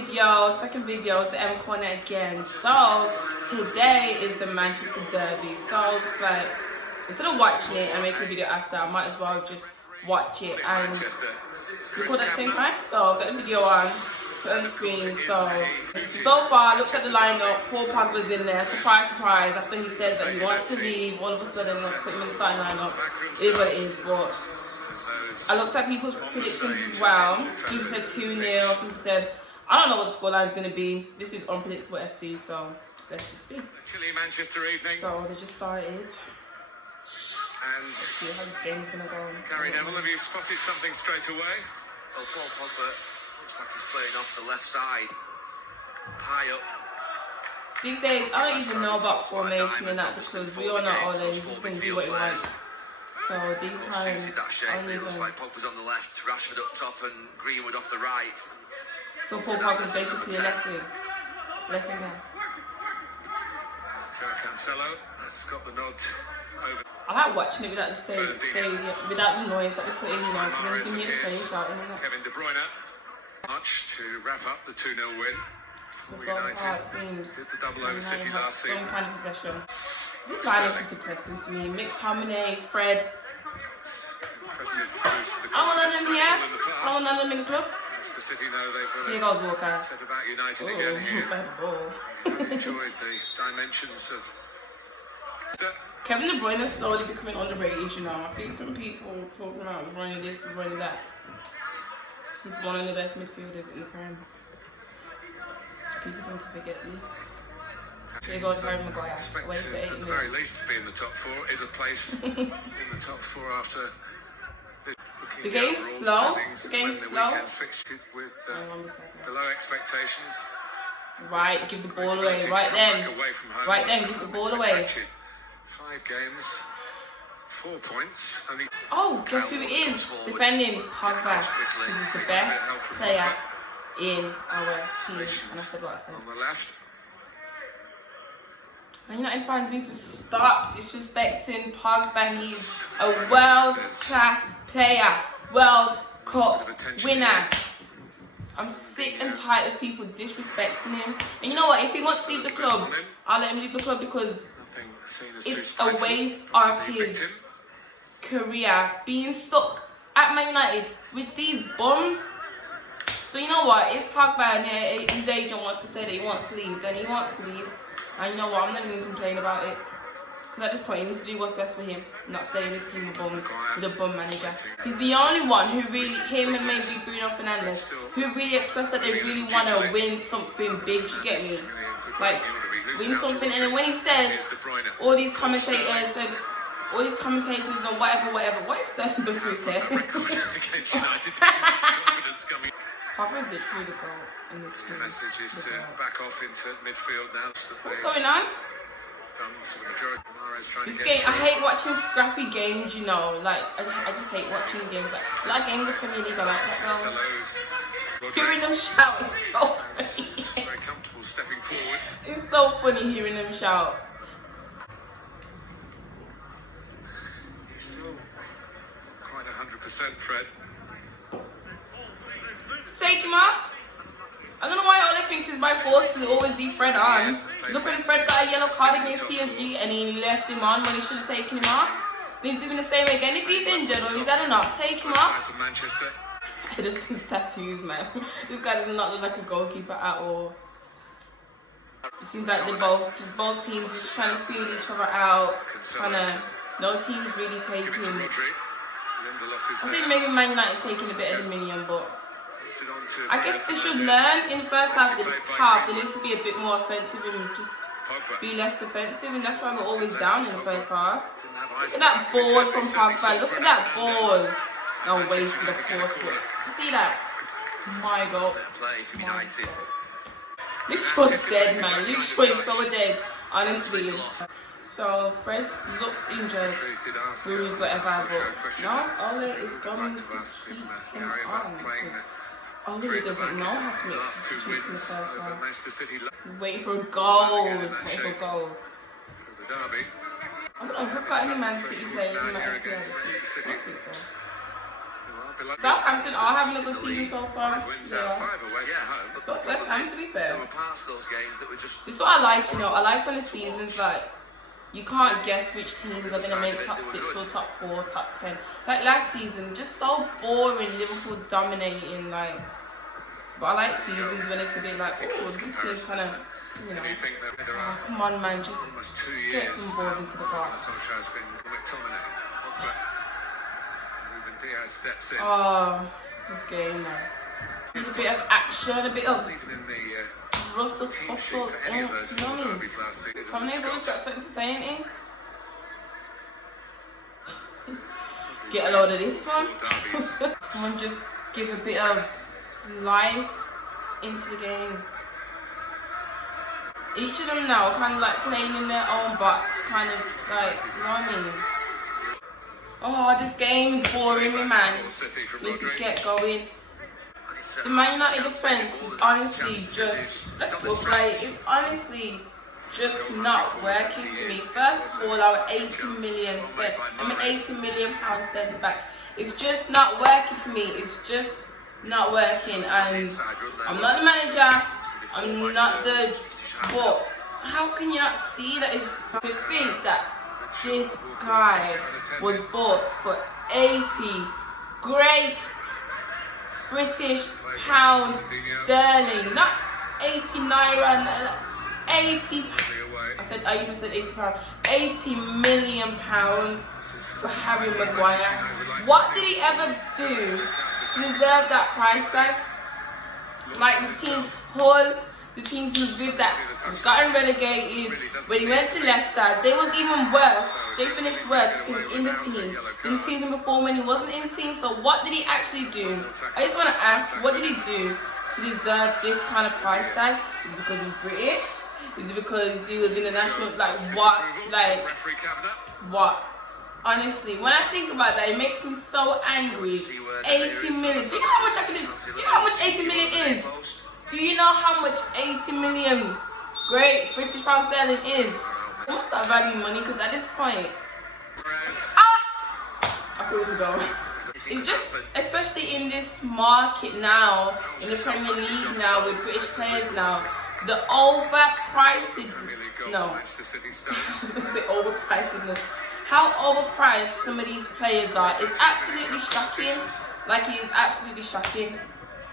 video, second video is the M Corner again. So today is the Manchester Derby. So I was just like, instead of watching it and making a video after, I might as well just watch it and record at the same time. So I've got the video on, put it on the screen. So far, I looked at the lineup. Paul Pogba's in there. Surprise, surprise. After he says that he wants to leave, all of a sudden let's put him in the starting lineup. It is what it is. But I looked at people's predictions as well. People said 2-0. People said, I don't know what the scoreline is going to be. This is Unpredictable FC, so let's just see. Chilly Manchester evening. So they just started. And let's see how this game is going to go. Gary Neville, have you spotted something straight away? Well, Paul Pogba looks like he's playing off the left side. High up. These days, I don't even know about formation and that because we all know Ole, he's just going to do what he wants. So these times, I don't It even... looks like Pogba's on the left, Rashford up top and Greenwood off the right. So Paul Pogba's basically a left wing. Left wing now. Cancelo has got the nod over. I like watching it without the without the noise that they put in, you know, because you can hear the players shouting and that. Kevin De Bruyne. Much to wrap up the 2-0 win. So far it seems Did the double over United City have last season. some kind of possession. This lineup is depressing to me. McTominay, Fred. I want none of them here. I want none of them in the club. The City know they've Here goes Walker. set about United Oh, again here. bad ball. Enjoyed the dimensions of. Kevin De Bruyne is slowly becoming underrated, you know. I see some people talking about De Bruyne this, De Bruyne that. He's one of the best midfielders in the Prem. People seem to forget this. Here goes Harry Maguire. Away for 8 At the minutes. very least, to be in the top 4 is a place in the top 4 after. The game's slow. The game's slow. With Hang on a second. below expectations. Right, give the ball away. Right then. Right then, give the ball away. 5 games, 4 points. Only Oh, guess who it is? Defending Pogba. He's the best player in our team. And I said what I said. on the left. Man United fans need to stop disrespecting Pogba. He's a world-class player. World Cup winner. I'm sick and tired of people disrespecting him. And you know what? If he wants to leave the club, I'll let him leave the club because it's a waste of his career being stuck at Man United with these bums. So you know what? If Pogba and his agent wants to say that he wants to leave, then he wants to leave. And you know what? I'm not even complaining about it. Because at this point, he needs to do what's best for him, not stay in this team of bums with a bum manager. He's the only one who really, him and maybe Bruno Fernandes, who really expressed that they really want to win something big. You get me? Like, win something. And then when he says all these commentators and whatever, what is that done to his hair? Pogba's literally the goal in this team. The message is to back off into midfield now. What's going on? This game, I hate watching scrappy games, you know. Like, I just hate watching games. Like, I like games in the Premier League, I like that though. Hearing them shout is so funny. Very comfortable stepping forward. It's so funny hearing them shout. He's still quite 100%, Fred. Take him off. I don't know why Ole thinks it's by force to always leave Fred on. Look when Fred got a yellow card against PSG and he left him on when he should have taken him off. And he's doing the same again. If he's injured or he's had enough, take him off. Manchester. I just think tattoos, man. This guy does not look like a goalkeeper at all. It seems like they're both teams just trying to feel each other out. No team's really taking. I think maybe Man United taking a bit of the minion, but I guess they should learn in the first half. They need to be a bit more offensive and just be less defensive, and that's why we're always down in the first half. Look at that ball from Pogba. Look at that ball. No waste for the force. You see that? My God. Luke Shaw's dead, man. Luke Shaw is so dead, honestly. So Fred looks injured, bruised, whatever, but no, Ole is going to keep him on. Ole doesn't know how to make substitutes in the first half. Waiting for a goal. Waiting for a goal. I don't know if I've got any Man City players in my FPL this week. I don't think so. Southampton are having a good season so far. Wins They out are. 5 away from home. But So the it's West problem Ham, is, to be fair. there were parts of those games that were just. This is what I like, you know. I like when the season's like, you can't guess which teams are going to make top 6 or top 4, top 10. Like last season, just so boring, Liverpool dominating, like. But I like seasons when it's a bit like, oh, this team's kind of, you know. Do you think that there Oh, are come on, man, just almost 2 get years? some balls into the box. Solskjaer's been McTominay. Pogba. Ruben Diaz steps in. Oh, this game, man. There's a bit of action, a bit of Even in the rustle, team sheet tussle. for any of those You know four what I mean? derbies last season. Tomlin's always got something to say, ain't he? Get a load of this one. Four derbies. Someone just give a bit of life into the game. Each of them now kind of like playing in their own box, kind of like, you know what I mean? Oh, this game is boring me, man. City from Need to Rodri. get going. The Man United defense is honestly just, let's go play. It's honestly just not working for me. First of all, our 80 million pound centre back. It's just not working for me. It's just not working. And I'm not the manager. I'm not the. But how can you not see that? It's to think that this guy was bought for 80 great British pound sterling, not 80 naira, 80. I said, I even said 80 pound, 80 million pound for Harry Maguire. What did he ever do to deserve that price tag? Like the team Hull, the teams he was with that have gotten relegated. When he went to Leicester, they was even worse. They finished worse in the team than the season before when he wasn't in the team. So what did he actually do? I just want to ask, what did he do to deserve this kind of price tag? Is it because he's British? Is it because he was in the national, like what? Like, what? Honestly, when I think about that, it makes me so angry. 80 million. Do you know how much I can do? Do you know how much 80 million is? Do you know how much 80 million great British pound sterling is? I must start valuing money because at this point, I feel to go. It's just, especially in this market now, in the Premier League now, with British players now, the overpriced, no, I was going to say overpricedness. How overpriced some of these players are is absolutely shocking. Like, it is absolutely shocking.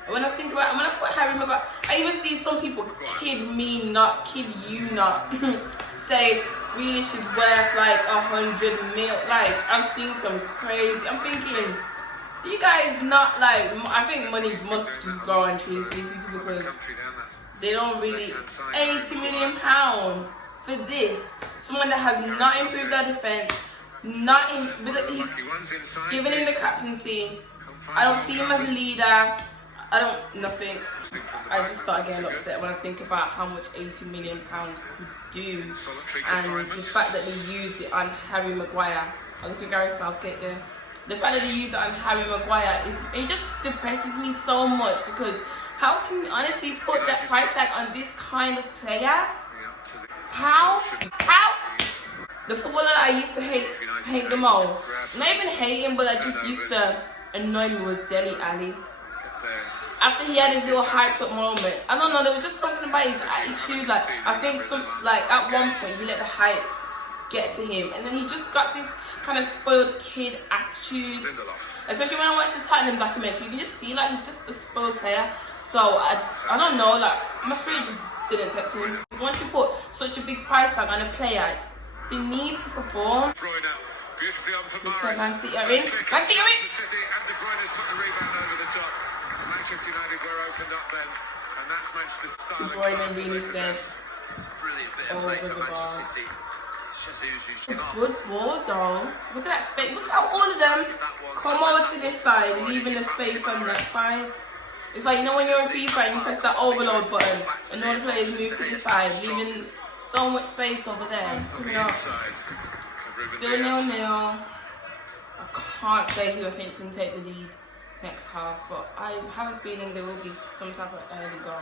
When I think about it, when I put Harry Maguire, I even see some people kid me not, kid you not, say Grealish is worth like 100 mil. Like, I've seen some crazy. I'm thinking, do you guys not like? I think money must just grow on trees for these people because they don't really. 80 million pounds for this, someone that has not improved their defense, not in, given him the captaincy. I don't see him as a leader. I don't, nothing. I just start getting upset when I think about how much 80 million pounds could do, and the fact that they used it on Harry Maguire. I look at Gary Southgate there. The fact that they used it on Harry Maguire it just depresses me so much because how can you honestly put that price tag on this kind of player? How? The footballer I used to hate the most, not even hate him, but I just used to annoy me was Dele Alli. After he had his little hyped up moment, I don't know, there was just something about his attitude. Like, I think at one point he let the hype get to him, and then he just got this kind of spoiled kid attitude. Especially when I watched the Tottenham documentary, you can just see like he's just a spoiled player. So I don't know, like my spirit just didn't take to him. Once you put such a big price tag on a player, they need to perform. Looks like Man City are in. Man City are in! Manchester United were opened up then, and that's Manchester style. De Bruyne really said, Brilliant bit of play for Manchester City. Jesus, who's got good ball though. Look at that space. Look how all of them come over to this side, leaving the space on that side. It's like, you know when you're in FIFA and you press that overload button and all the players move to the side, leaving so much space over there. Still 0-0. I can't say who I think's going to take the lead next half, but I have a feeling there will be some type of early goal.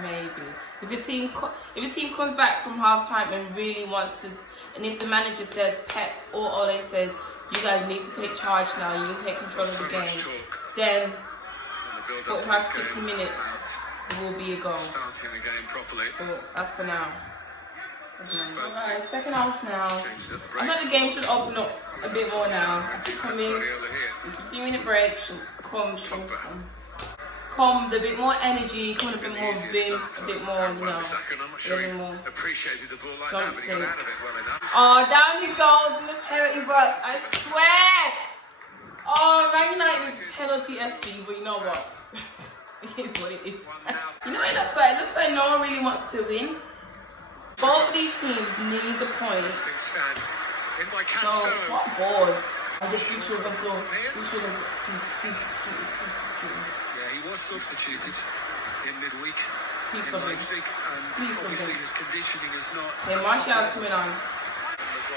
Maybe. If a team comes back from half time and really wants to, and if the manager says, Pep or Ole says, You guys need to take charge now. You need to take control of the game. Then 45 to 60 minutes will be a goal. Starting the game properly. But that's for now. Alright, second half now. I thought the game should open up a bit more now. Come in, 15-minute break, should come a bit more energy, come a bit more vim, a bit more, you know, a little more something. Oh, down he goes in the penalty box, I swear! Oh, Man United is penalty SC, but you know what? It is what it is. You know what it looks like? It looks like no one really wants to win. Both of these teams need the points. So, what ball? I just reach over the floor. Please. Yeah, he was substituted in midweek Please in something. Leipzig, and obviously his conditioning is not. Okay, Martial's coming on.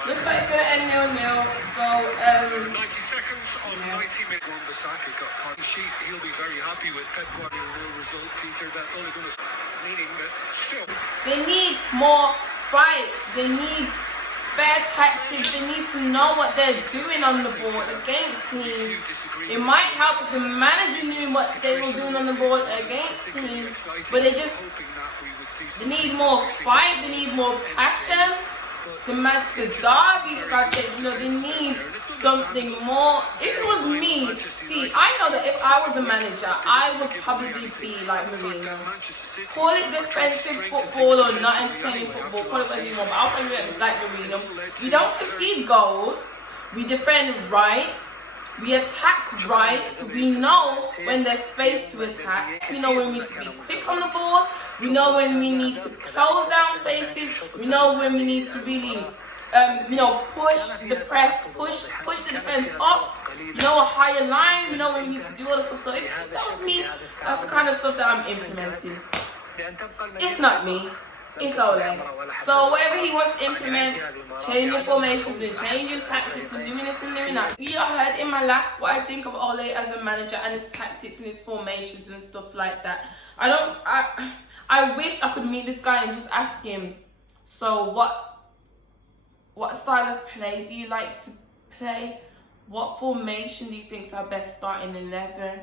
Looks like it's going to end 0-0. So, 90 seconds on 90 minutes. Wan-Bissaka got caught. He'll be very happy with Pep Guardiola result, Peter. That only going to meaning that still. they need more fights. They need better tactics. They need to know what they're doing on the board against teams. It might help if the manager knew what they were doing on the board against teams, but they need more fight. They need more passion to match the derby. For God's sake, you know, they need something more. If it was me, see, I know that if I was a manager, I would probably be like Mourinho. Call it defensive football or not entertaining football, call it whatever you want, but I'll probably be like Mourinho. We don't concede goals, we defend right, we attack right, we know when there's space to attack, we know when we need to be quick on the ball, we know when we need to close down spaces, we know when we need to really push the press, push the defense up, a higher line, when we need to do all the stuff. So if that was me, that's the kind of stuff that I'm implementing. It's not me, it's Ole. So whatever he wants to implement, changing formations and changing tactics and doing this and doing that. You heard in my last what I think of Ole as a manager and his tactics and his formations and stuff like that. I wish I could meet this guy and just ask him, so what style of play do you like to play? What formation do you think is our best starting 11?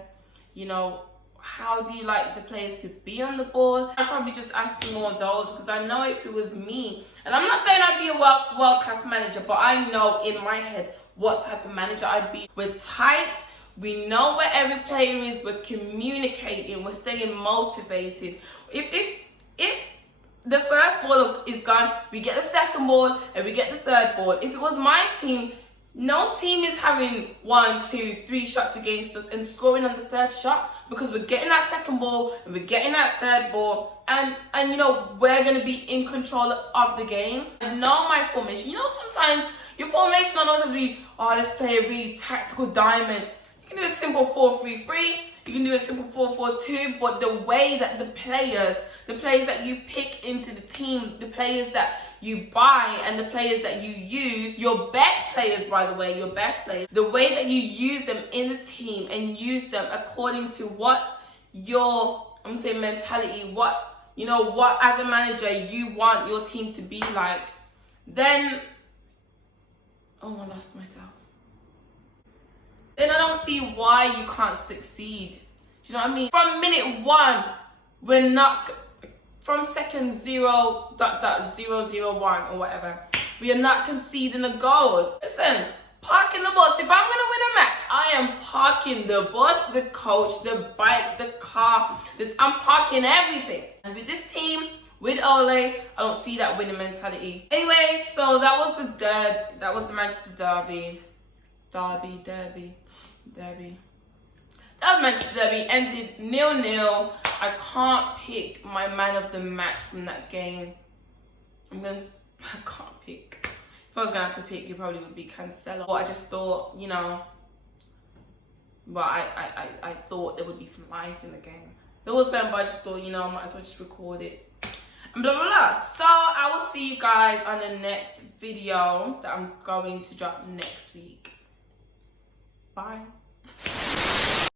How do you like the players to be on the board? I'd probably just ask him all those, because I know if it was me, and I'm not saying I'd be a world-class manager, but I know in my head what type of manager I'd be. We're tight, we know where every player is, we're communicating, we're staying motivated. If the first ball is gone, we get the second ball and we get the third ball. If it was my team, no team is having 1, 2, 3 shots against us and scoring on the third shot, because we're getting that second ball and we're getting that third ball, and we're going to be in control of the game. I know my formation. Sometimes your formation don't always have to be, let's play a really tactical diamond. You can do a simple 4-3-3, you can do a simple 4-4-2, but the way that the players that you pick into the team, the players that you buy and the players that you use, your best players, by the way, your best players, the way that you use them in the team and use them according to what your, mentality, what as a manager you want your team to be like, then, I lost myself. Then I don't see why you can't succeed. Do you know what I mean? From minute 1, we're not... From second 0.001 or whatever, we are not conceding a goal. Listen, parking the bus. If I'm going to win a match, I am parking the bus, the coach, the bike, the car. I'm parking everything. And with this team, with Ole, I don't see that winning mentality. Anyway, so that was the Manchester derby. Derby. That was Manchester derby, ended 0-0. I can't pick my man of the match from that game. I can't pick. If I was gonna have to pick, it probably would be Cancelo. But I just thought, but I thought there would be some life in the game. There was some, but I just thought, I might as well just record it. And blah, blah, blah. So I will see you guys on the next video that I'm going to drop next week. Bye.